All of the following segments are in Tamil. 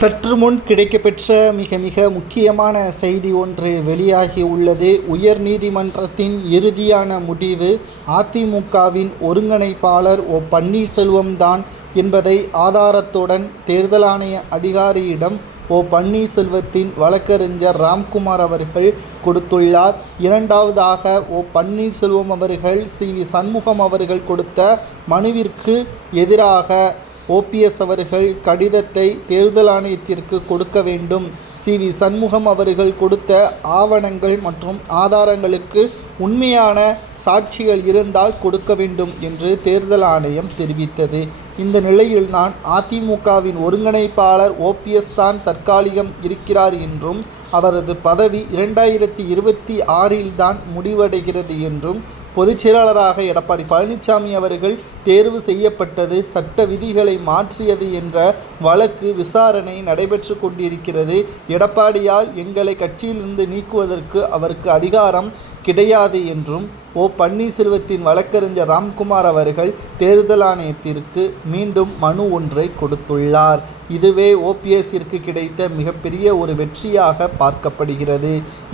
சற்று முன் கிடைக்கப்பெற்ற மிக மிக முக்கியமான செய்தி ஒன்று வெளியாகி உள்ளது. உயர் நீதிமன்றத்தின் இறுதியான முடிவு அதிமுகவின் ஒருங்கிணைப்பாளர் ஓ பன்னீர்செல்வம் தான் என்பதை ஆதாரத்துடன் தேர்தல் ஆணைய அதிகாரியிடம் ஓ பன்னீர்செல்வத்தின் வழக்கறிஞர் ராம்குமார் அவர்கள் கொடுத்துள்ளார். இரண்டாவதாக ஓ பன்னீர்செல்வம் அவர்கள் சி வி சண்முகம் அவர்கள் கொடுத்த மனுவிற்கு எதிராக ஓபிஎஸ் அவர்கள் கடிதத்தை தேர்தல் ஆணையத்திற்கு கொடுக்க வேண்டும். சி. வி. சண்முகம் அவர்கள் கொடுத்த ஆவணங்கள் மற்றும் ஆதாரங்களுக்கு உண்மையான சாட்சிகள் இருந்தால் கொடுக்க வேண்டும் என்று தேர்தல் ஆணையம் தெரிவித்தது. இந்த நிலையில் நான் அதிமுகவின் ஒருங்கிணைப்பாளர் ஓபிஎஸ் தான் தற்காலிகம் இருக்கிறார் என்றும் அவரது பதவி இரண்டாயிரத்தி இருபத்தி ஆறில் தான் முடிவடைகிறது என்றும் பொதுச் செயலாளராக எடப்பாடி பழனிசாமி அவர்கள் தேர்வு செய்யப்பட்டது சட்ட விதிகளை மாற்றியது என்ற வழக்கு விசாரணை நடைபெற்று கொண்டிருக்கிறது. எடப்பாடியால் எங்களை கட்சியிலிருந்து நீக்குவதற்கு அவருக்கு அதிகாரம் கிடையாது என்றும் ஓ பன்னீர்செல்வத்தின் வழக்கறிஞர் ராம்குமார் அவர்கள் தேர்தல் ஆணையத்திற்கு மீண்டும் மனு ஒன்றை கொடுத்துள்ளார். இதுவே ஓபிஎஸ்ஸிற்கு கிடைத்த மிகப்பெரிய ஒரு வெற்றியாக பார்க்கப்படுகிறது.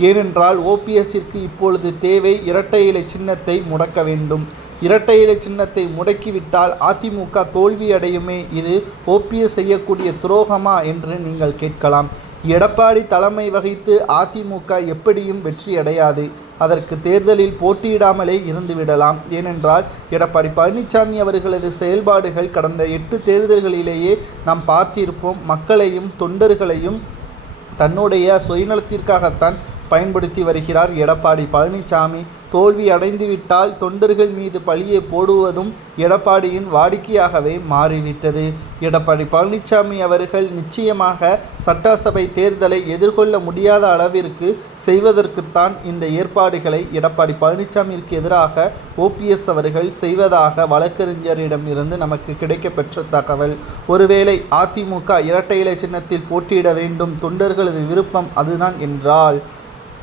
ஏனென்றால் ஓபிஎஸ்ஸிற்கு இப்பொழுது தேவை இரட்டை இலை சின்னத்தை முடக்க வேண்டும். இரட்டை இலை சின்னத்தை முடக்கிவிட்டால் அதிமுக தோல்வியடையுமே. இது ஓபிஎஸ் செய்யக்கூடிய துரோகமா என்று நீங்கள் கேட்கலாம். எடப்பாடி தலைமை வகித்து அதிமுக எப்படியும் வெற்றி அடையாது. அதற்கு தேர்தலில் போட்டியிடாமலே இருந்துவிடலாம் ஏனென்றால் எடப்பாடி பழனிசாமி அவர்களது செயல்பாடுகள் கடந்த எட்டு தேர்தல்களிலேயே நாம் பார்த்திருப்போம். மக்களையும் தொண்டர்களையும் தன்னுடைய சுயநலத்திற்காகத்தான் பயன்படுத்தி வருகிறார். எடப்பாடி பழனிசாமி தோல்வி அடைந்துவிட்டால் தொண்டர்கள் மீது பழியை போடுவதும் எடப்பாடியின் வாடிக்கையாகவே மாறிவிட்டது. எடப்பாடி பழனிசாமி அவர்கள் நிச்சயமாக சட்டசபை தேர்தலை எதிர்கொள்ள முடியாத அளவிற்கு செய்வதற்குத்தான் இந்த ஏற்பாடுகளை எடப்பாடி பழனிசாமிக்கு எதிராக ஓபிஎஸ் அவர்கள் செய்வதாக வழக்கறிஞரிடம் இருந்து நமக்கு கிடைக்கப்பெற்ற தகவல். ஒருவேளை அதிமுக இரட்டை இலை சின்னத்தில் போட்டியிட வேண்டும் தொண்டர்களது விருப்பம் அதுதான் என்றால்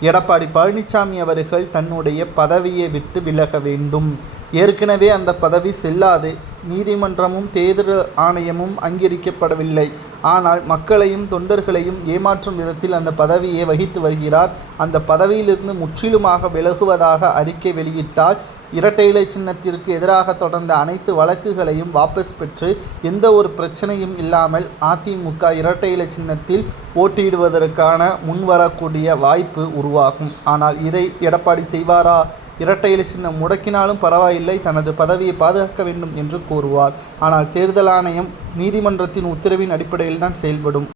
எடப்பாடி பழனிசாமி அவர்கள் தன்னுடைய பதவியை விட்டு விலக வேண்டும். ஏற்கனவே அந்த பதவி செல்லாது. நீதிமன்றமும் தேர்தல் ஆணையமும் அங்கீகரிக்கப்படவில்லை. ஆனால் மக்களையும் தொண்டர்களையும் ஏமாற்றும் விதத்தில் அந்த பதவியை வகித்து வருகிறார். அந்த பதவியிலிருந்து முற்றிலுமாக விலகுவதாக அறிக்கை வெளியிட்டால் இரட்டை இலை சின்னத்திற்கு எதிராக தொடர்ந்த அனைத்து வழக்குகளையும் வாபஸ் பெற்று எந்த ஒரு பிரச்சனையும் இல்லாமல் அதிமுக இரட்டை இலை சின்னத்தில் போட்டியிடுவதற்கான முன்வரக்கூடிய வாய்ப்பு உருவாகும். ஆனால் இதை எடப்பாடி செய்வாரா? இரட்டை இலை சின்னம் முடக்கினாலும் பரவாயில்லை. தனது பதவியை பாதுகாக்க வேண்டும் என்று கூறுவார். ஆனால் தேர்தல் ஆணையம் நீதிமன்றத்தின் உத்தரவின் அடிப்படையில் தான் செயல்படும்.